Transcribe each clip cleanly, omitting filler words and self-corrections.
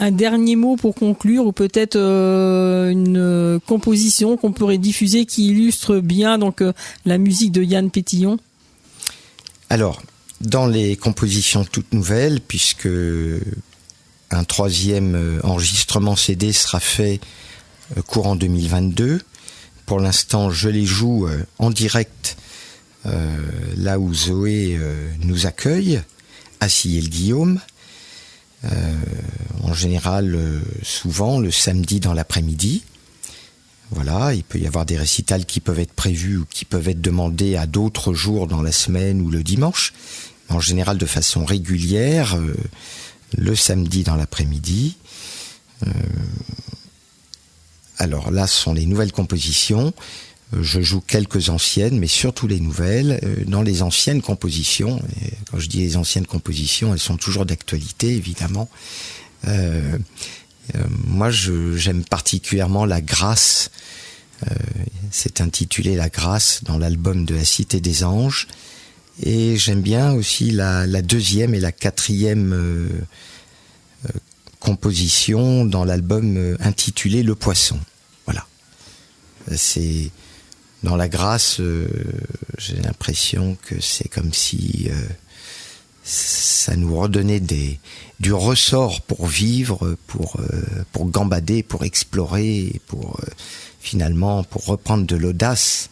Un dernier mot pour conclure, ou peut-être une composition qu'on pourrait diffuser qui illustre bien donc la musique de Yann Pétillon. Alors, dans les compositions toutes nouvelles, puisque un troisième enregistrement CD sera fait courant 2022, pour l'instant je les joue en direct là où Zoé nous accueille, à Sillé-le-Guillaume. En général, souvent le samedi dans l'après-midi. Voilà, il peut y avoir des récitals qui peuvent être prévus ou qui peuvent être demandés à d'autres jours dans la semaine ou le dimanche. En général, de façon régulière, le samedi dans l'après-midi. Alors là, ce sont les nouvelles compositions. Je joue quelques anciennes, mais surtout les nouvelles. Dans les anciennes compositions, et quand je dis les anciennes compositions, elles sont toujours d'actualité, évidemment. Moi, j'aime particulièrement La Grâce. C'est intitulé La Grâce dans l'album de la Cité des Anges. Et j'aime bien aussi la deuxième et la quatrième composition dans l'album intitulé Le Poisson. Voilà. C'est... Dans La Grâce, j'ai l'impression que c'est comme si ça nous redonnait du ressort pour vivre, pour gambader, pour explorer, finalement pour reprendre de l'audace.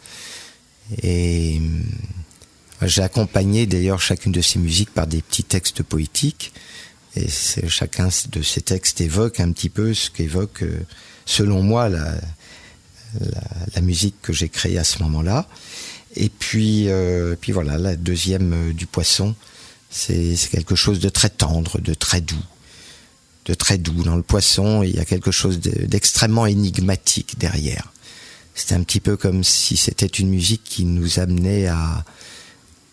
Et j'ai accompagné d'ailleurs chacune de ces musiques par des petits textes poétiques. Et chacun de ces textes évoque un petit peu ce qu'évoque, selon moi, la musique que j'ai créée à ce moment-là. Et puis voilà, la deuxième du Poisson, c'est quelque chose de très tendre, de très doux. Dans Le Poisson, il y a quelque chose d'extrêmement énigmatique derrière. C'était un petit peu comme si c'était une musique qui nous amenait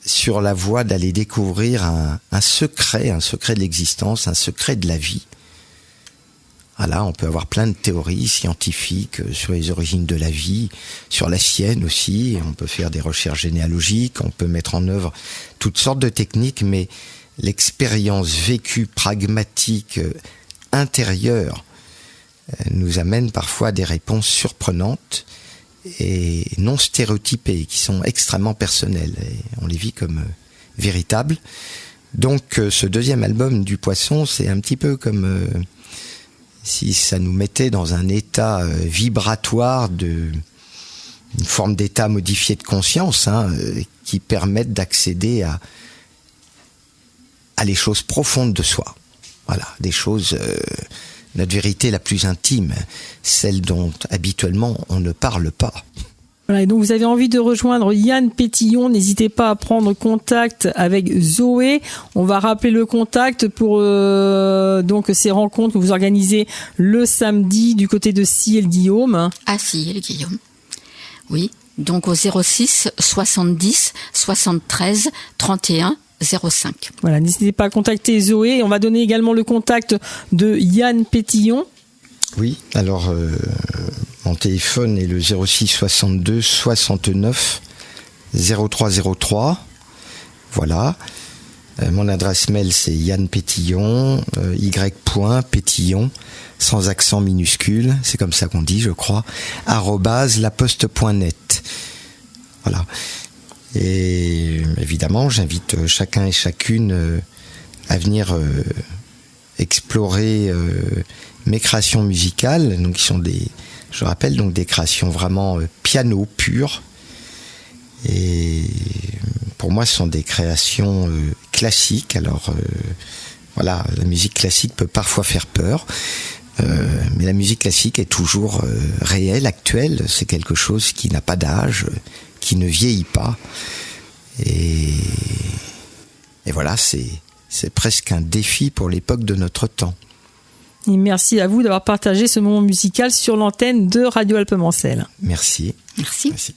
sur la voie d'aller découvrir un secret de l'existence, un secret de la vie. Voilà, on peut avoir plein de théories scientifiques sur les origines de la vie, sur la sienne aussi. On peut faire des recherches généalogiques, on peut mettre en œuvre toutes sortes de techniques, mais l'expérience vécue, pragmatique, intérieure, nous amène parfois à des réponses surprenantes et non stéréotypées, qui sont extrêmement personnelles. Et on les vit comme véritables. Donc ce deuxième album du Poisson, c'est un petit peu comme... si ça nous mettait dans un état vibratoire, une forme d'état modifié de conscience, qui permettent d'accéder à les choses profondes de soi. Voilà, des choses, notre vérité la plus intime, celle dont habituellement on ne parle pas. Voilà, et donc vous avez envie de rejoindre Yann Pétillon, n'hésitez pas à prendre contact avec Zoé. On va rappeler le contact pour donc ces rencontres que vous organisez le samedi du côté de Sillé-le-Guillaume. À Sillé-le-Guillaume. Oui, donc au 06 70 73 31 05. Voilà, n'hésitez pas à contacter Zoé. On va donner également le contact de Yann Pétillon. Oui, alors mon téléphone est le 06 62 69 0303. Voilà. Mon adresse mail c'est Yann Pétillon, y.pétillon, sans accent minuscule, c'est comme ça qu'on dit, je crois, @laposte.net. Voilà. Et évidemment, j'invite chacun et chacune à venir explorer mes créations musicales, donc qui sont je rappelle, donc des créations vraiment piano pur. Et pour moi, ce sont des créations classiques. Alors voilà, la musique classique peut parfois faire peur, mais la musique classique est toujours réelle, actuelle. C'est quelque chose qui n'a pas d'âge, qui ne vieillit pas. Et voilà, c'est presque un défi pour l'époque de notre temps. Et merci à vous d'avoir partagé ce moment musical sur l'antenne de Radio Alpes-Mancel. Merci. Merci. Merci.